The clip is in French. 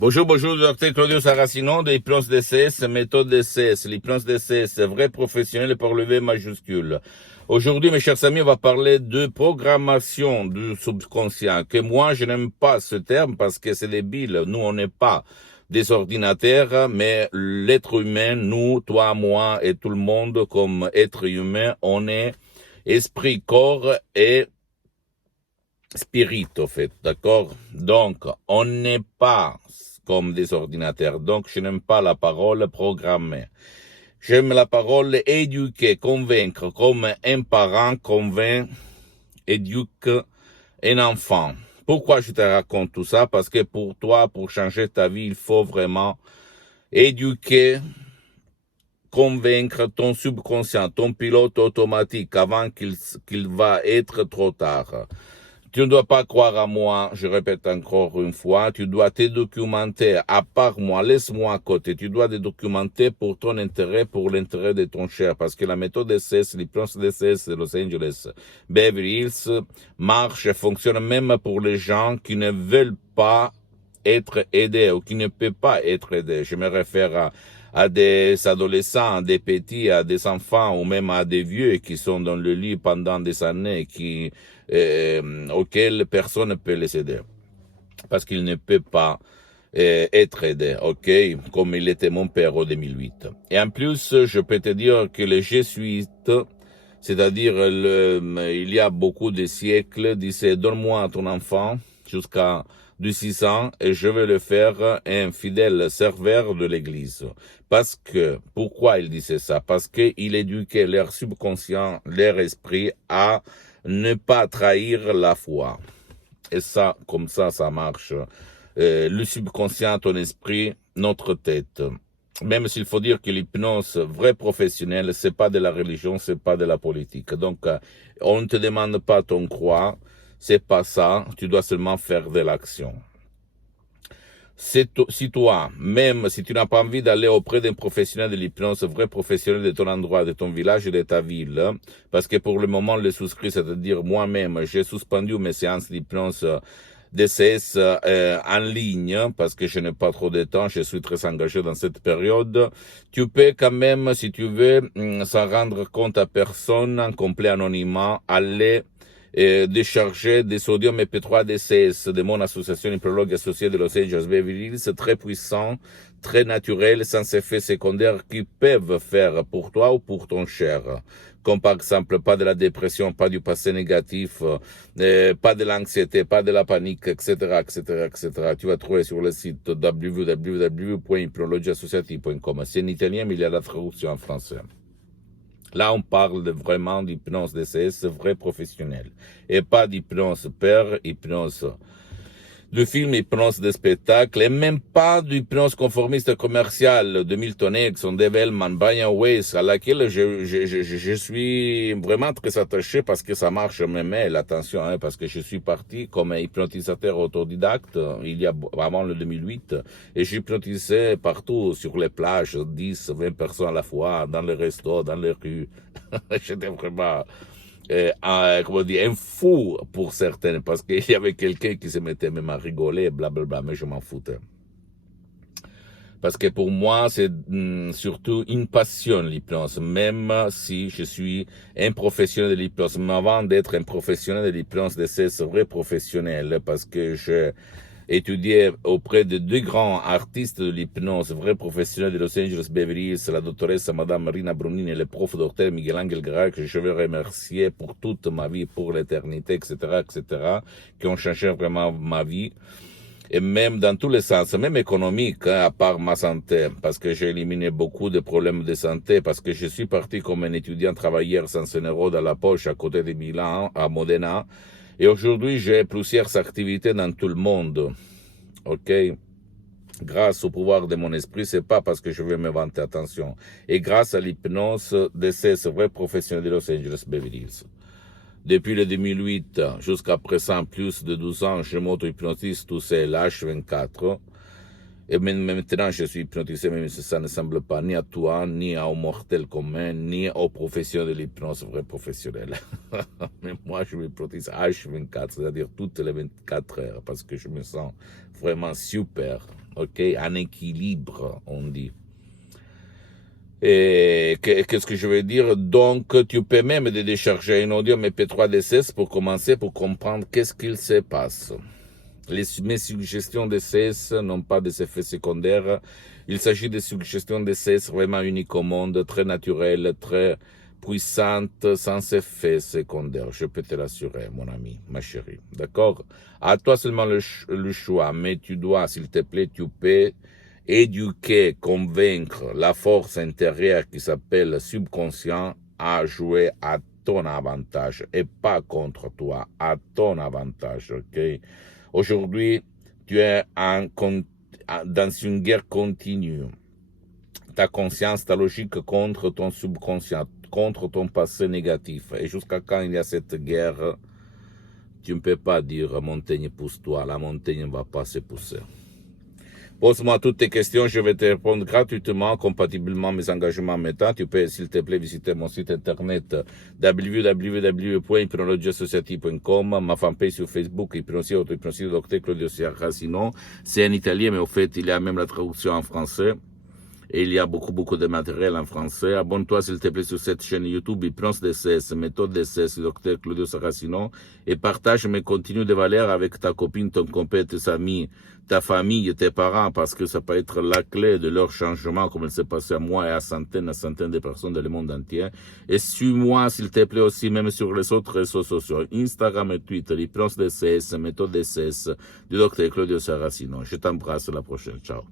Bonjour, bonjour, docteur Claudio Saracino de l'hypnose DCS, méthode DCS. L'hypnose DCS, vrai professionnel par le V majuscule. Aujourd'hui, mes chers amis, on va parler de programmation du subconscient, que moi, je n'aime pas ce terme parce que c'est débile. Nous, on n'est pas des ordinateurs, mais l'être humain, nous, toi, moi et tout le monde, comme être humain, on est esprit, corps et spirit, au fait, d'accord? Donc, on n'est pas comme des ordinateurs. Donc, je n'aime pas la parole programmer. J'aime la parole éduquer, convaincre, comme un parent convainc, éduque un enfant. Pourquoi je te raconte tout ça? Parce que pour toi, pour changer ta vie, il faut vraiment éduquer, convaincre ton subconscient, ton pilote automatique avant qu'il va être trop tard. Tu ne dois pas croire à moi, je répète encore une fois, tu dois te documenter à part moi, laisse-moi à côté, tu dois te documenter pour ton intérêt, pour l'intérêt de ton cher, parce que la méthode DCS, l'hypnose DCS de Los Angeles, Beverly Hills, marche et fonctionne même pour les gens qui ne veulent pas être aidés ou qui ne peuvent pas être aidés. Je me réfère à des adolescents, à des petits, à des enfants ou même à des vieux qui sont dans le lit pendant des années, auxquels personne ne peut les aider. Parce qu'ils ne peuvent pas être aidés, ok? Comme il était mon père en 2008. Et en plus, je peux te dire que les jésuites, c'est-à-dire il y a beaucoup de siècles, disaient, donne-moi ton enfant jusqu'à 6 ans et je vais le faire un fidèle serveur de l'église. Parce que, pourquoi il disait ça? Parce qu'il éduquait leur subconscient, leur esprit à ne pas trahir la foi. Et ça, comme ça marche. Le subconscient, ton esprit, notre tête. Même s'il faut dire que l'hypnose vraie professionnelle, c'est pas de la religion, c'est pas de la politique. Donc, on ne te demande pas ton croix, c'est pas ça, tu dois seulement faire de l'action. Si toi, même si tu n'as pas envie d'aller auprès d'un professionnel de l'hypnose, vrai professionnel de ton endroit, de ton village et de ta ville, parce que pour le moment, le souscrit, c'est-à-dire moi-même, j'ai suspendu mes séances d'hypnose DCS en ligne, parce que je n'ai pas trop de temps, je suis très engagé dans cette période. Tu peux quand même, si tu veux, sans rendre compte à personne, en complet anonymat, aller décharger des sodium MP3 DCS de mon association hypnologue associée de Los Angeles Beverly Hills. C'est très puissant, très naturel, sans effets secondaires qui peuvent faire pour toi ou pour ton cher. Comme par exemple, pas de la dépression, pas du passé négatif, pas de l'anxiété, pas de la panique, etc., etc., etc. Tu vas trouver sur le site www.hypnologieassociative.com. C'est en italien, mais il y a la traduction en français. Là, on parle vraiment d'hypnose DCS vrai professionnel. Et pas d'hypnose père, hypnose de film, hypnose de spectacle, et même pas d'hypnose conformiste commerciale de Milton Erickson, Dave Hellman, Brian Weiss, à laquelle je suis vraiment très attaché parce que ça marche même, attention, parce que je suis parti comme un hypnotisateur autodidacte il y a avant le 2008, et j'hypnotisais partout sur les plages, 10, 20 personnes à la fois, dans les restos, dans les rues. J'étais vraiment comment dire, un fou pour certains, parce qu'il y avait quelqu'un qui se mettait même à rigoler, blablabla, mais je m'en foutais. Parce que pour moi, c'est surtout une passion, l'hypnose, même si je suis un professionnel de l'hypnose. Mais avant d'être un professionnel de l'hypnose, c'est vrai professionnel, parce que je étudié auprès de deux grands artistes de l'hypnose, vrais professionnels de Los Angeles Beverly Hills, la doctoresse Madame Marina Brunini et le prof docteur Miguel Angel Guerra, que je veux remercier pour toute ma vie, pour l'éternité, etc., etc., qui ont changé vraiment ma vie. Et même dans tous les sens, même économique, à part ma santé, parce que j'ai éliminé beaucoup de problèmes de santé, parce que je suis parti comme un étudiant travailleur sans un euro dans la poche à côté de Milan, à Modena. Et aujourd'hui, j'ai plusieurs activités dans tout le monde. Ok? Grâce au pouvoir de mon esprit, c'est pas parce que je veux me vanter, attention. Et grâce à l'hypnose de ces vrais professionnels de Los Angeles Beverly Hills. Depuis le 2008 jusqu'à présent, plus de 12 ans, je m'auto-hypnotise tout seul, H24. Et maintenant, je suis hypnotisé, même si ça ne semble pas ni à toi, ni à un mortel commun, ni aux professionnels de l'hypnose vrai professionnel. Mais moi, je m'hypnotise H24, c'est-à-dire toutes les 24 heures, parce que je me sens vraiment super. ok? En équilibre, on dit. Et qu'est-ce que je veux dire? Donc, tu peux même décharger un audio MP3 DSS pour commencer, pour comprendre qu'est-ce qu'il se passe. Mes suggestions DSS n'ont pas des effets secondaires. Il s'agit de suggestions DSS vraiment uniques au monde, très naturelles, très puissantes, sans effet secondaire. Je peux te l'assurer, mon ami, ma chérie. D'accord? À toi seulement le choix, mais tu dois, s'il te plaît, tu peux éduquer, convaincre la force intérieure qui s'appelle subconscient à jouer à ton avantage et pas contre toi, à ton avantage, ok? Aujourd'hui, tu es dans une guerre continue. Ta conscience, ta logique contre ton subconscient, contre ton passé négatif. Et jusqu'à quand il y a cette guerre, tu ne peux pas dire montagne pousse-toi, la montagne ne va pas se pousser. Pose-moi toutes tes questions, je vais te répondre gratuitement, compatiblement à mes engagements méta. Tu peux, s'il te plaît, visiter mon site internet www.hypnologieassociative.com, ma fanpage sur Facebook, Hypnosie Auto-Hypnosie, Dr Claudio Saracino. C'est en italien, mais au fait, il y a même la traduction en français. Et il y a beaucoup de matériel en français. Abonne-toi, s'il te plaît, sur cette chaîne YouTube, Hypnose DSS, méthode DSS, Dr Claudio Saracino, et partage mes contenus de valeur avec ta copine, ton copain, tes amis, ta famille, tes parents, parce que ça peut être la clé de leur changement, comme il s'est passé à moi et à centaines de personnes dans le monde entier. Et suis-moi, s'il te plaît, aussi, même sur les autres réseaux sociaux, Instagram et Twitter, Hypnose DSS, méthode DSS, du Dr Claudio Saracino. Je t'embrasse, à la prochaine. Ciao.